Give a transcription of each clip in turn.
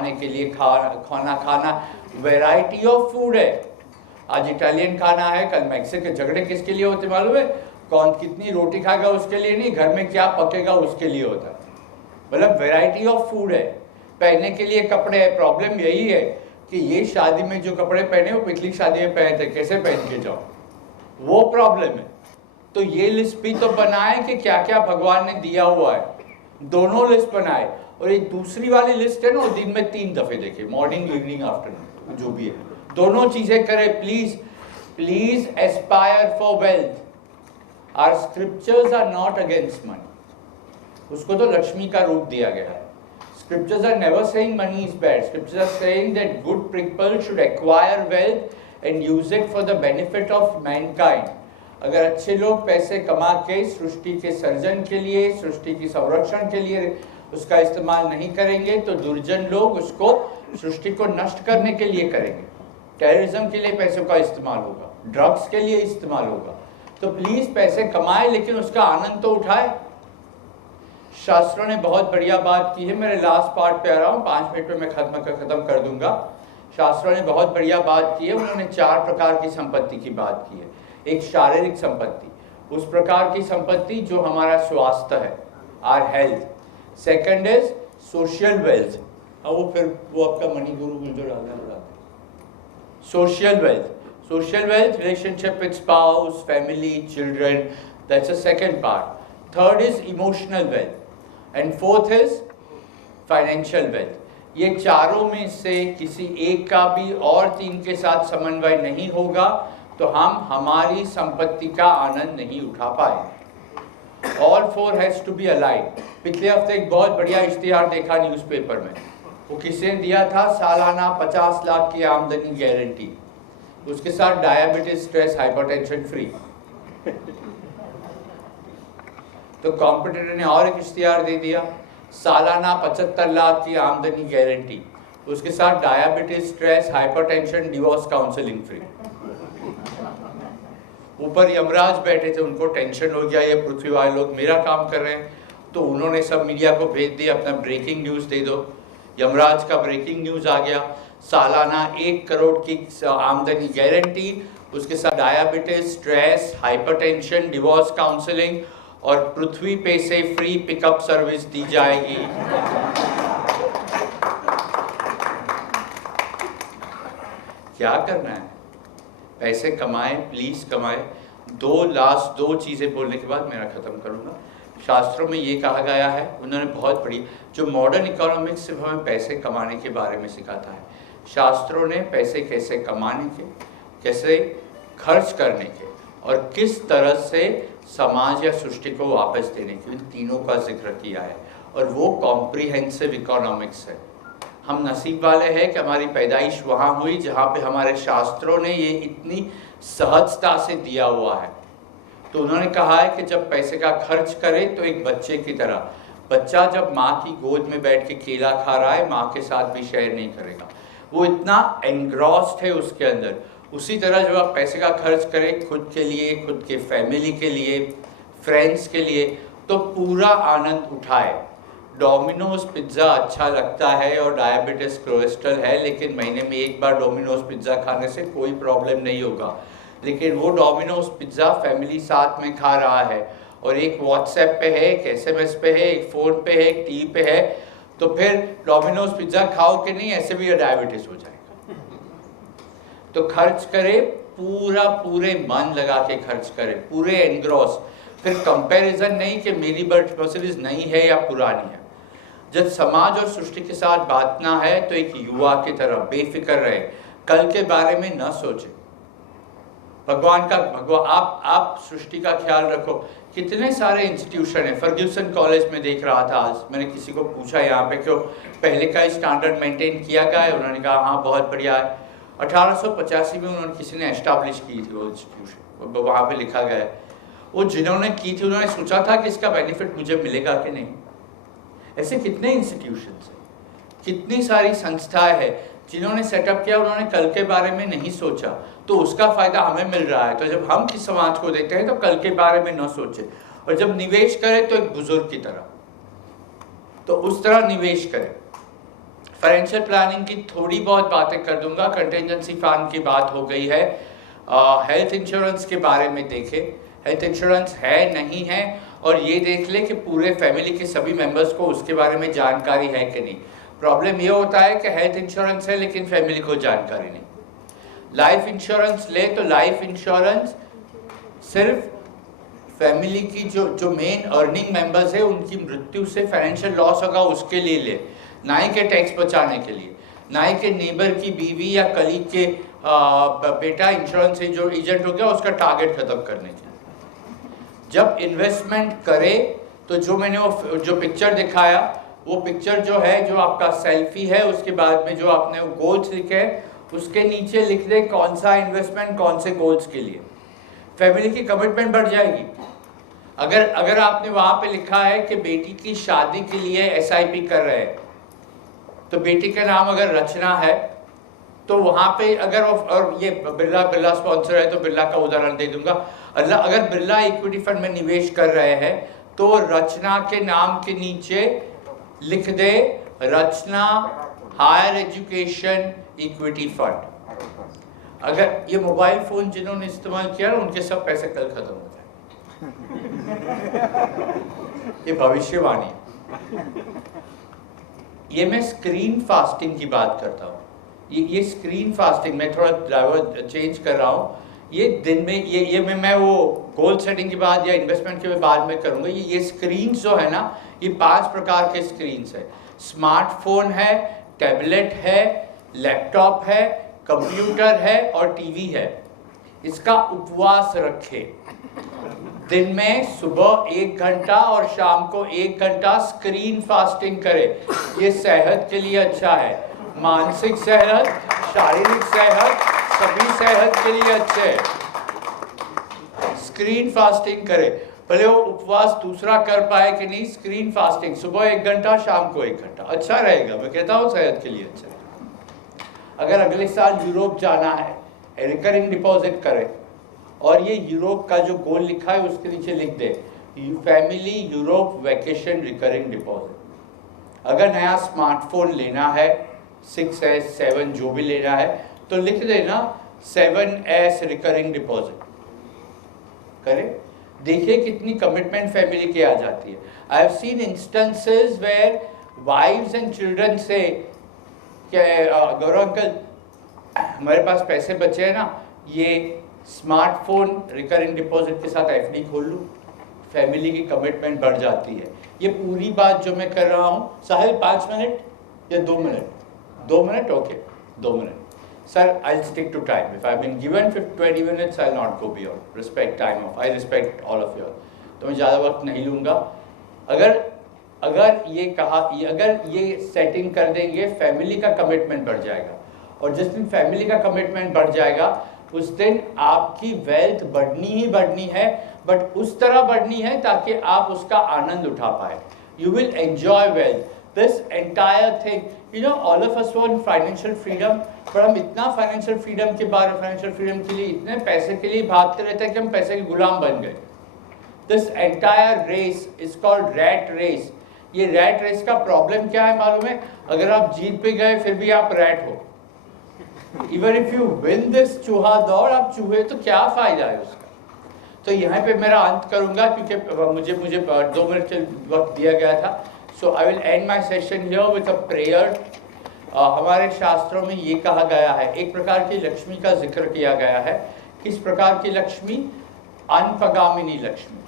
खाने के लिए खाना खाना, वैरायटी ऑफ फूड है। आज इटालियन खाना है, कल मैक्सिकन। झगड़े किसके लिए होते मालूम है? कौन कितनी रोटी खाएगा उसके लिए नहीं, घर में क्या पकेगा उसके लिए होता है। मतलब वैरायटी ऑफ फूड है। पहनने के लिए कपड़े है। प्रॉब्लम यही है कि ये शादी में जो कपड़े पहने वो पिछली शादी में पहने थे, कैसे पहन के जाओ, वो प्रॉब्लम है। तो ये लिस्ट भी तो बनाए कि क्या क्या भगवान ने दिया हुआ है, दोनों लिस्ट बनाए। और ये दूसरी वाली लिस्ट है ना, वो दिन में 3 दफे देखे, मॉर्निंग इवनिंग आफ्टरनून, जो भी है, दोनों चीजें करे। Please please aspire for wealth. Our scriptures are not against money, उसको तो लक्ष्मी का रूप दिया गया है। Scriptures are never saying money is bad. Scriptures are saying that good people should acquire wealth and use it for the benefit of mankind. अगर अच्छे लोग पैसे कमा के सृष्टि के सर्जन के लिए, सृष्टि की संरक्षण के लिए उसका इस्तेमाल नहीं करेंगे, तो दुर्जन लोग उसको सृष्टि को नष्ट करने के लिए करेंगे। टेररिज्म के लिए पैसों का इस्तेमाल होगा, ड्रग्स के लिए इस्तेमाल होगा। तो प्लीज पैसे कमाए लेकिन उसका आनंद तो उठाए। शास्त्रों ने बहुत बढ़िया बात की है। मेरे लास्ट पार्ट पे आ रहा हूँ, 5 मिनट में मैं खत्म कर दूंगा। शास्त्रों ने बहुत बढ़िया बात की है। उन्होंने 4 प्रकार की संपत्ति की बात की है। एक शारीरिक संपत्ति, उस प्रकार की संपत्ति जो हमारा स्वास्थ्य है, or health. Second is social wealth, वो फिर वो आपका मनी गुरु जो डालना है। Social wealth, relationship with spouse, family, children, that's a second part. Third is emotional wealth and fourth is financial wealth. ये चारों में से किसी एक का भी और 3 के साथ समन्वय नहीं होगा तो हम हमारी संपत्ति का आनंद नहीं उठा पाए। All 4 has to be aligned. पिछले हफ्ते एक बहुत बढ़िया इश्तिहार देखा न्यूज़पेपर में। वो किसने दिया था? सालाना 50 लाख की आमदनी गारंटी, उसके साथ डायबिटीज, स्ट्रेस, हाइपरटेंशन फ्री। तो कॉम्पिटिटर ने और एक इश्तिहार दे दिया, सालाना 75 लाख की आमदनी गारंटी, उसके साथ diabetes, stress, hypertension, divorce counselling free. ऊपर यमराज बैठे थे, उनको टेंशन हो गया, ये पृथ्वी वाले लोग मेरा काम कर रहे हैं, तो उन्होंने सब मीडिया को भेज दिया, अपना ब्रेकिंग न्यूज़ दे दो। यमराज का ब्रेकिंग न्यूज़ आ गया, सालाना 1 करोड़ की आमदनी गारंटी, उसके साथ diabetes, stress, hypertension, divorce counselling और पृथ्वी पे से फ्री पिकअप सर्विस दी जाएगी। क्या करना है? पैसे कमाएं, प्लीज कमाएं। लास्ट दो चीजें बोलने के बाद मेरा खत्म करूंगा। शास्त्रों में ये कहा गया है, उन्होंने बहुत बड़ी, जो मॉडर्न इकोनॉमिक्स सिर्फ हमें पैसे कमाने के बारे में सिखाता है, शास्त्रों ने पैसे कैसे कमाने के, कैसे खर्च करने के और किस तरह से समाज या सृष्टि को वापस देने के, इन तीनों का जिक्र किया है। और वो कॉम्प्रिहेंसिव इकोनॉमिक्स है। हम नसीब वाले हैं कि हमारी पैदाइश वहाँ हुई जहाँ पे हमारे शास्त्रों ने ये इतनी सहजता से दिया हुआ है। तो उन्होंने कहा है कि जब पैसे का खर्च करे तो एक बच्चे की तरह, बच्चा जब माँ की गोद में बैठ के केला खा रहा है, माँ के साथ भी शेयर नहीं करेगा, वो इतना एनग्रॉस्ड है उसके अंदर। उसी तरह जब आप पैसे का खर्च करें खुद के लिए, खुद के फैमिली के लिए, फ्रेंड्स के लिए, तो पूरा आनंद उठाए। डोमिनोज पिज्ज़ा अच्छा लगता है और डायबिटीज़, कोलेस्ट्रॉल है, लेकिन महीने में एक बार डोमिनोज पिज्ज़ा खाने से कोई प्रॉब्लम नहीं होगा। लेकिन वो डोमिनोज पिज्ज़ा फैमिली साथ में खा रहा है और एक व्हाट्सएप पे है, एक SMS पे है, एक फ़ोन पे है, एक टीवी पे है, तो फिर डोमिनोज पिज्ज़ा खाओ कि नहीं, ऐसे भी डायबिटीज़ हो जाएगा। तो खर्च करे, पूरे मन लगा के खर्च करे, पूरे एनग्रॉस। फिर कंपैरिजन नहीं कि मेरी मर्सिडीज नई है या पुरानी है। जब समाज और सृष्टि के साथ बांटना है तो एक युवा की तरह बेफिक्र रहे, कल के बारे में न सोचे। भगवान आप सृष्टि का ख्याल रखो। कितने सारे इंस्टीट्यूशन है। फर्ग्यूसन कॉलेज में देख रहा था आज, मैंने किसी को पूछा यहाँ पे क्यों पहले का स्टैंडर्ड मेंटेन किया गया है, उन्होंने कहा हाँ बहुत बढ़िया है। 1885 में उन्होंने किसी ने एस्टैब्लिश की थी वो इंस्टीट्यूशन, वहाँ पे लिखा गया है। वो जिन्होंने की थी उन्होंने सोचा था कि इसका बेनिफिट मुझे मिलेगा कि नहीं। ऐसे कितने इंस्टीट्यूशंस हैं, कितनी सारी संस्थाएं हैं जिन्होंने सेटअप किया, उन्होंने कल के बारे में नहीं सोचा, तो उसका फायदा हमें मिल रहा है। तो जब हम किस समाज को देते हैं तो कल के बारे में न सोचे, और जब निवेश करें तो एक बुजुर्ग की तरह, तो उस तरह निवेश करें। फाइनेंशियल प्लानिंग की थोड़ी बहुत बातें कर दूंगा। कंटिजेंसी फंड की बात हो गई है। हेल्थ इंश्योरेंस के बारे में देखें, हेल्थ इंश्योरेंस है नहीं है, और ये देख ले कि पूरे फैमिली के सभी मेंबर्स को उसके बारे में जानकारी है कि नहीं। प्रॉब्लम ये होता है कि हेल्थ इंश्योरेंस है लेकिन फैमिली को जानकारी नहीं। लाइफ इंश्योरेंस ले तो लाइफ इंश्योरेंस सिर्फ फैमिली की जो मेन अर्निंग मेंबर्स है उनकी मृत्यु से फाइनेंशियल लॉस होगा उसके लिए ले, ना ही के टैक्स बचाने के लिए, ना ही के नेबर की बीवी या कलीग के बेटा इंश्योरेंस से जो एजेंट हो गया उसका टारगेट खत्म करने के। जब इन्वेस्टमेंट करे तो जो मैंने वो जो पिक्चर दिखाया, वो पिक्चर जो है, जो आपका सेल्फी है, उसके बाद में जो आपने गोल्स लिखे हैं उसके नीचे लिख दे कौन सा इन्वेस्टमेंट कौन से गोल्स के लिए। फैमिली की कमिटमेंट बढ़ जाएगी। अगर आपने वहां पे लिखा है कि बेटी की शादी के लिए SIP कर रहे हैं, तो बेटी का नाम अगर रचना है तो वहां पे अगर, और ये बिरला स्पॉन्सर है तो बिरला का उदाहरण दे दूंगा, अगर बिरला इक्विटी फंड में निवेश कर रहे हैं तो रचना के नाम के नीचे लिख दे रचना हायर एजुकेशन इक्विटी फंड। अगर ये मोबाइल फोन जिन्होंने इस्तेमाल किया उनके सब पैसे कल खत्म हो जाए। ये भविष्यवाणी। ये मैं स्क्रीन फास्टिंग की बात करता हूँ। ये स्क्रीन फास्टिंग मैं थोड़ा ड्राइवर चेंज कर रहा हूँ। ये दिन में ये मैं वो गोल सेटिंग के बाद या इन्वेस्टमेंट के बाद में करूँगा। ये स्क्रीन जो है ना, ये 5 प्रकार के स्क्रीन है। स्मार्टफोन है, टैबलेट है, लैपटॉप है, कंप्यूटर है और टीवी है। इसका उपवास रखे। दिन में सुबह 1 घंटा और शाम को 1 घंटा स्क्रीन फास्टिंग करे। ये सेहत के लिए अच्छा है, मानसिक सेहत, शारीरिक सेहत, सभी सेहत के लिए अच्छे है। स्क्रीन फास्टिंग करे। भले वो उपवास दूसरा कर पाए कि नहीं, स्क्रीन फास्टिंग सुबह 1 घंटा, शाम को 1 घंटा अच्छा रहेगा। मैं कहता हूँ सेहत के लिए अच्छा है। अगर अगले साल यूरोप जाना है, रिकरिंग डिपॉजिट करे, और ये यूरोप का जो गोल लिखा है उसके नीचे लिख दे family Europe vacation recurring deposit. अगर नया स्मार्टफोन लेना है, 6S 7 जो भी लेना है, तो लिख देना 7S रिकरिंग डिपॉजिट करे। देखिए कितनी कमिटमेंट फैमिली की आ जाती है। I have seen instances where wives and children से गौरव अंकल हमारे पास पैसे बचे हैं ना, ये स्मार्टफोन रिकरिंग डिपॉजिट के साथ FD खोल लूँ। फैमिली की कमिटमेंट बढ़ जाती है। ये पूरी बात जो मैं कर रहा हूँ, साहिल 5 मिनट या 2 minute? 2 minute, okay 2 minute sir. I'll stick to time. If I've been given 20 minutes, I'll not go beyond. Respect time off. I respect all of you. तो मैं ज़्यादा वक्त नहीं लूँगा। अगर ये सेटिंग कर देंगे, फैमिली का कमिटमेंट बढ़ जाएगा। और जिस दिन फैमिली का कमिटमेंट बढ़ जाएगा उस दिन आपकी वेल्थ बढ़नी ही बढ़नी है, बट उस तरह बढ़नी है ताकि आप उसका आनंद उठा पाए। You will enjoy wealth, this entire thing. You know all of us want financial freedom, पर हम इतना फाइनेंशियल फ्रीडम के लिए इतने पैसे के लिए भागते रहते हैं कि हम पैसे के गुलाम बन गए। This entire race is called rat race. ये रैट रेस का प्रॉब्लम क्या है मालूम है? अगर आप जीत पे गए फिर भी आप रैट हो। Even if you win this चूहा दौड़, आप चूहे तो क्या फायदा है उसका। तो यहाँ पे मेरा अंत करूँगा क्योंकि मुझे 2 मिनट वक्त दिया गया था। So I will end my session here with a prayer. हमारे शास्त्रों में ये कहा गया है, एक प्रकार की लक्ष्मी का जिक्र किया गया है। किस प्रकार की लक्ष्मी? अनपगामिनी लक्ष्मी।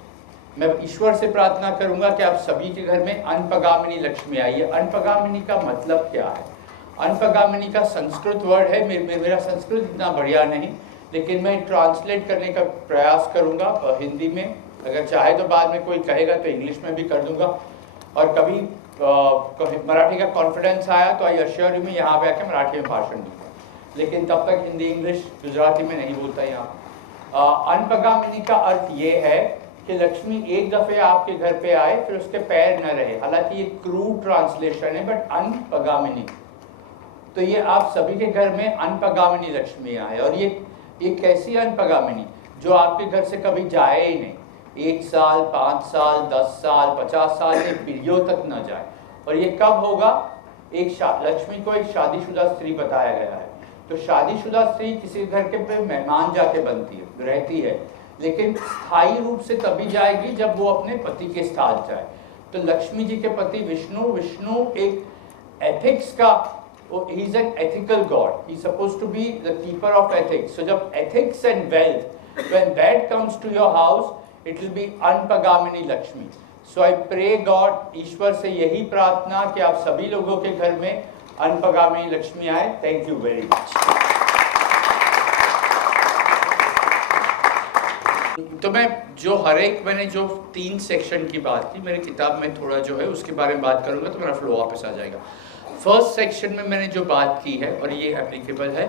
मैं ईश्वर से प्रार्थना करूँगा कि आप सभी के घर में अनपगामिनी लक्ष्मी आई है। अनपगामिनी का मतलब क्या है? अनपगामिनी का संस्कृत वर्ड है, मेरा संस्कृत इतना बढ़िया नहीं, लेकिन मैं ट्रांसलेट करने का प्रयास करूँगा हिंदी में। अगर चाहे तो बाद में कोई कहेगा तो इंग्लिश में भी कर दूँगा। और कभी मराठी का कॉन्फिडेंस आया तो आई अश्योर यू मैं यहाँ पे आके मराठी में भाषण दूँगा, लेकिन तब तक हिंदी इंग्लिश गुजराती में नहीं बोलता यहाँ। अनपगामिनी का अर्थ ये है कि लक्ष्मी एक दफ़े आपके घर पे आए फिर उसके पैर न रहे। हालांकि ये क्रूड ट्रांसलेशन है, बट अनपगामिनी, तो ये आप सभी के घर में अनपगामिनी लक्ष्मी आए। और ये कैसी अनपगामिनी? जो आपके घर से कभी जाए ही नहीं, 1 साल, 5 साल, 10 साल, 50 साल, ये पीढ़ियों तक न जाए। और ये कब होगा? लक्ष्मी को एक शादीशुदा स्त्री बताया गया है। तो शादीशुदा स्त्री किसी घर के पे मेहमान जाके बनती है, रहती है, लेकिन स्थायी रूप से तभी जाएगी जब वो अपने पति के साथ जाए। तो लक्ष्मी जी के पति विष्णु एक एथिक्स का, he is an ethical god. He is supposed to be the keeper of ethics. So जब ethics and wealth, when that comes to your house, it will be Anpagamini Lakshmi. So I pray God, ईश्वर से यही प्रार्थना कि आप सभी लोगों के घर में अनपगामिनी लक्ष्मी आए। Thank you very much. तो मैंने जो 3 सेक्शन की बात की, मेरी किताब में थोड़ा जो है उसके बारे में बात करूंगा तो मेरा फ्लो वापस आ जाएगा। फर्स्ट सेक्शन में मैंने जो बात की है, और ये एप्लीकेबल है,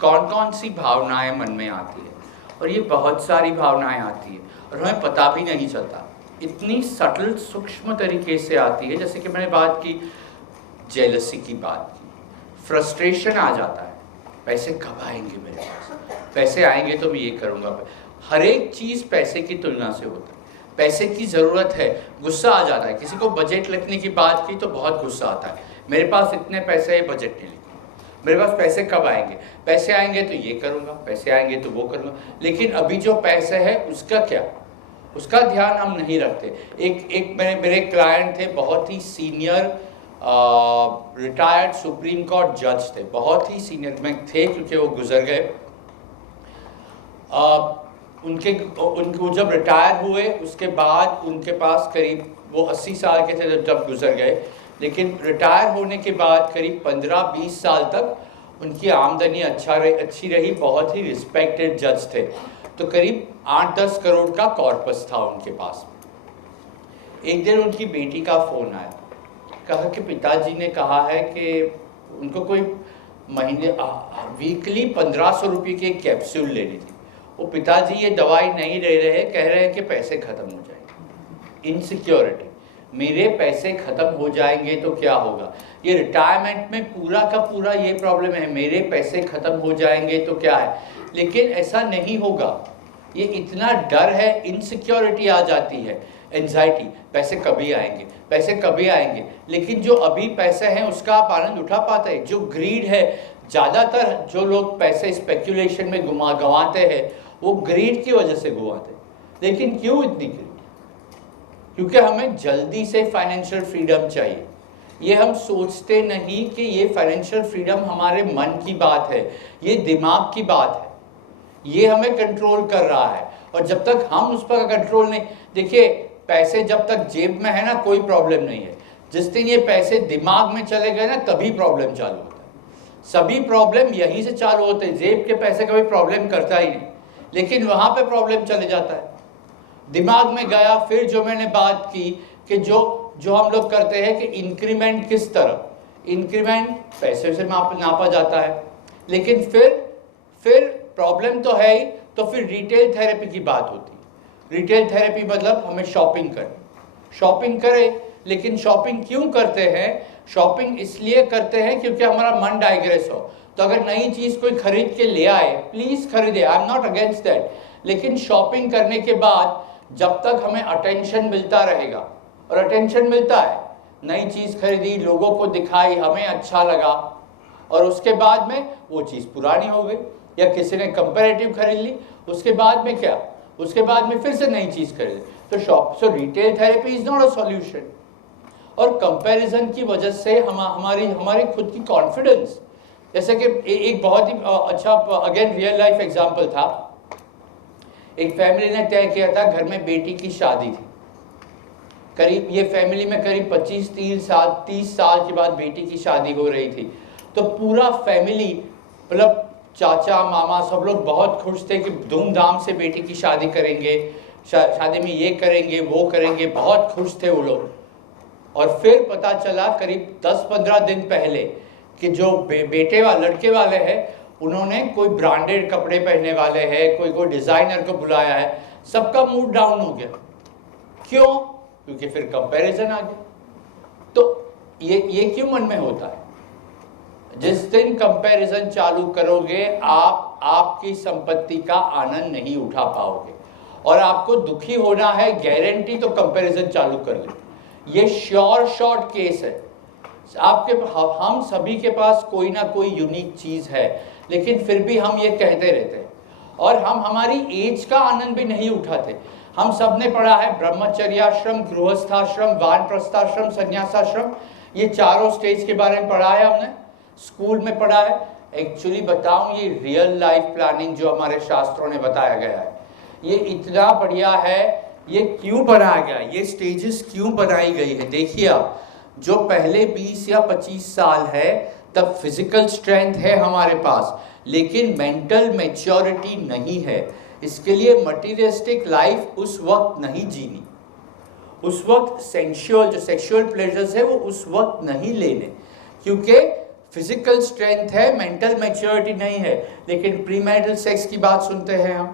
कौन कौन सी भावनाएं मन में आती है, और ये बहुत सारी भावनाएं आती है और हमें पता भी नहीं चलता, इतनी सटल सूक्ष्म तरीके से आती है। जैसे कि मैंने बात की जेलसी की बात की, फ्रस्ट्रेशन आ जाता है, पैसे कब आएंगे मेरे पास, पैसे आएंगे तो मैं ये करूँगा। हर एक चीज़ पैसे की तुलना से होता है, पैसे की ज़रूरत है, गुस्सा आ जाता है। किसी को बजट लिखने की बात की तो बहुत गुस्सा आता है, मेरे पास इतने पैसे है, बजट नहीं लिखना, मेरे पास पैसे कब आएंगे, पैसे आएंगे तो ये करूँगा, पैसे आएंगे तो वो करूँगा। लेकिन अभी जो पैसे है उसका क्या, उसका ध्यान हम नहीं रखते। एक मेरे क्लाइंट थे, बहुत ही सीनियर रिटायर्ड सुप्रीम कोर्ट जज थे, बहुत ही सीनियर में थे क्योंकि वो गुजर गए। उनको जब रिटायर हुए उसके बाद उनके पास करीब वो 80 साल के थे जब गुजर गए, लेकिन रिटायर होने के बाद करीब 15-20 साल तक उनकी आमदनी अच्छी रही, बहुत ही रिस्पेक्टेड जज थे। तो करीब 8-10 करोड़ का कॉर्पस था उनके पास। एक दिन उनकी बेटी का फ़ोन आया, कहा कि पिताजी ने कहा है कि उनको कोई महीने वीकली 1500 रुपये की एक कैप्सूल लेनी थी। वो पिताजी ये दवाई नहीं ले रहे हैं, कह रहे हैं कि पैसे ख़त्म हो जाएंगे। इनसिक्योरिटी, मेरे पैसे ख़त्म हो जाएंगे तो क्या होगा, ये रिटायरमेंट में पूरा का पूरा ये प्रॉब्लम है, मेरे पैसे ख़त्म हो जाएंगे तो क्या है। लेकिन ऐसा नहीं होगा, ये इतना डर है, इनसिक्योरिटी आ जाती है, एंजाइटी, पैसे कभी आएंगे, पैसे कभी आएंगे। लेकिन जो अभी पैसे हैं उसका आप आनंद उठा पाते हैं। जो ग्रीड है, ज़्यादातर जो लोग पैसे स्पेक्यूलेशन में गंवाते हैं वो ग्रीड की वजह से गंवाते हैं। लेकिन क्यों इतनी ग्रीड? क्योंकि हमें जल्दी से फाइनेंशियल फ्रीडम चाहिए। ये हम सोचते नहीं कि ये फाइनेंशियल फ्रीडम हमारे मन की बात है, ये दिमाग की बात है, ये हमें कंट्रोल कर रहा है। और जब तक हम उस पर कंट्रोल नहीं, देखिए पैसे जब तक जेब में है ना कोई प्रॉब्लम नहीं है, जिस दिन ये पैसे दिमाग में चले गए ना तभी प्रॉब्लम चालू होता है। सभी प्रॉब्लम यहीं से चालू होते हैं, जेब के पैसे कभी प्रॉब्लम करता ही नहीं, लेकिन वहाँ पे प्रॉब्लम चले जाता है, दिमाग में गया। फिर जो मैंने बात की कि जो हम लोग करते हैं कि इंक्रीमेंट किस तरह, इंक्रीमेंट पैसे से नापा जाता है, लेकिन फिर प्रॉब्लम तो है ही, तो फिर रिटेल थेरेपी की बात होती है। रिटेल थेरेपी मतलब हमें शॉपिंग करें, लेकिन शॉपिंग क्यों करते हैं? शॉपिंग इसलिए करते हैं क्योंकि हमारा मन डाइग्रेस हो। तो अगर नई चीज़ कोई खरीद के ले आए, प्लीज़ खरीदे, I am not against that, लेकिन शॉपिंग करने के बाद जब तक हमें अटेंशन मिलता रहेगा, और अटेंशन मिलता है, नई चीज़ खरीदी, लोगों को दिखाई, हमें अच्छा लगा, और उसके बाद में वो चीज़ पुरानी हो गई, या किसी ने कंपैरेटिव खरीद ली, उसके बाद में क्या, उसके बाद में फिर से नई चीज़ खरीदे। तो so retail therapy is not a solution. और कंपैरिजन की वजह से हमारी खुद की कॉन्फिडेंस, जैसे कि एक बहुत ही अच्छा अगेन रियल लाइफ एग्जांपल था। एक फैमिली ने तय किया था, घर में बेटी की शादी थी, करीब ये फैमिली में करीब 25-30 साल के बाद बेटी की शादी हो रही थी। तो पूरा फैमिली, मतलब चाचा मामा सब लोग बहुत खुश थे कि धूमधाम से बेटी की शादी करेंगे, शादी में ये करेंगे वो करेंगे, बहुत खुश थे वो लोग। और फिर पता चला करीब 10-15 दिन पहले कि जो लड़के वाले हैं उन्होंने कोई ब्रांडेड कपड़े पहनने वाले हैं, कोई डिज़ाइनर को बुलाया है, सबका मूड डाउन हो गया। क्यों? क्योंकि फिर कंपैरिजन आ गया। तो ये क्यों मन में होता है? जिस दिन कंपैरिजन चालू करोगे आप आपकी संपत्ति का आनंद नहीं उठा पाओगे, और आपको दुखी होना है गारंटी, तो कंपैरिजन चालू कर ले। ये श्योर शॉर्ट केस है। आपके हम सभी के पास कोई ना कोई यूनिक चीज़ है, लेकिन फिर भी हम ये कहते रहते हैं और हम हमारी एज का आनंद भी नहीं उठाते। हम सब ने पढ़ा है ब्रह्मचर्याश्रम, गृहस्थाश्रम, वानप्रस्थाश्रम, संन्यासाश्रम, ये चारों स्टेज के बारे में पढ़ा है, हमने स्कूल में पढ़ा है। एक्चुअली बताऊं, ये रियल लाइफ प्लानिंग जो हमारे शास्त्रों ने बताया गया है, ये इतना बढ़िया है। ये क्यों बनाया गया, ये स्टेजेस क्यों बनाई गई है? देखिए आप, जो पहले 20 या 25 साल है तब फिजिकल स्ट्रेंथ है हमारे पास, लेकिन मेंटल मैच्योरिटी नहीं है। इसके लिए मटीरियलिस्टिक लाइफ उस वक्त नहीं जीनी, उस वक्त सेंशुअल जो सेक्सुअल प्लेजर्स है वो उस वक्त नहीं लेने, क्योंकि फिजिकल स्ट्रेंथ है, मेंटल मैच्योरिटी नहीं है। लेकिन प्रीमैरिटल सेक्स की बात सुनते हैं हम,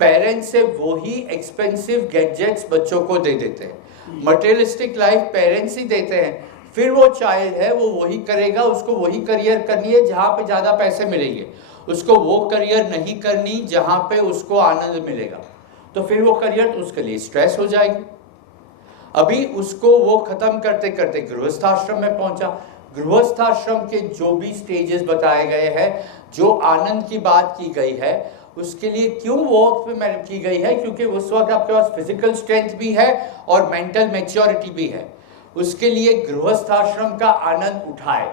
पेरेंट्स से वही एक्सपेंसिव गैजेट्स बच्चों को दे देते हैं। मटेरियलिस्टिक लाइफ पेरेंट्स ही देते हैं, फिर वो चाइल्ड है वो वही करेगा, उसको वही करियर करनी है जहाँ पे ज़्यादा पैसे मिलेंगे, उसको वो करियर नहीं करनी जहाँ पे उसको आनंद मिलेगा, तो फिर वो करियर तो उसके लिए स्ट्रेस हो जाएगी। अभी उसको वो ख़त्म करते करते गृहस्थाश्रम में पहुंचा। गृहस्थाश्रम के जो भी स्टेजेस बताए गए हैं, जो आनंद की बात की गई है, उसके लिए क्यों वो वक्त की गई है? क्योंकि उस वक्त आपके पास फिजिकल स्ट्रेंथ भी है और मेंटल मैच्योरिटी भी है। उसके लिए गृहस्थाश्रम का आनंद उठाए,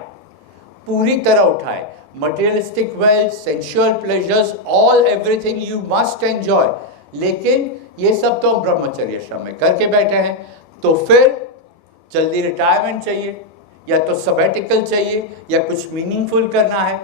पूरी तरह उठाए। Materialistic wealth, sensual pleasures, all everything you must enjoy. लेकिन ये सब तो हम ब्रह्मचर्याश्रम में करके बैठे हैं, तो फिर जल्दी रिटायरमेंट चाहिए, या तो सबैटिकल चाहिए, या कुछ मीनिंगफुल करना है,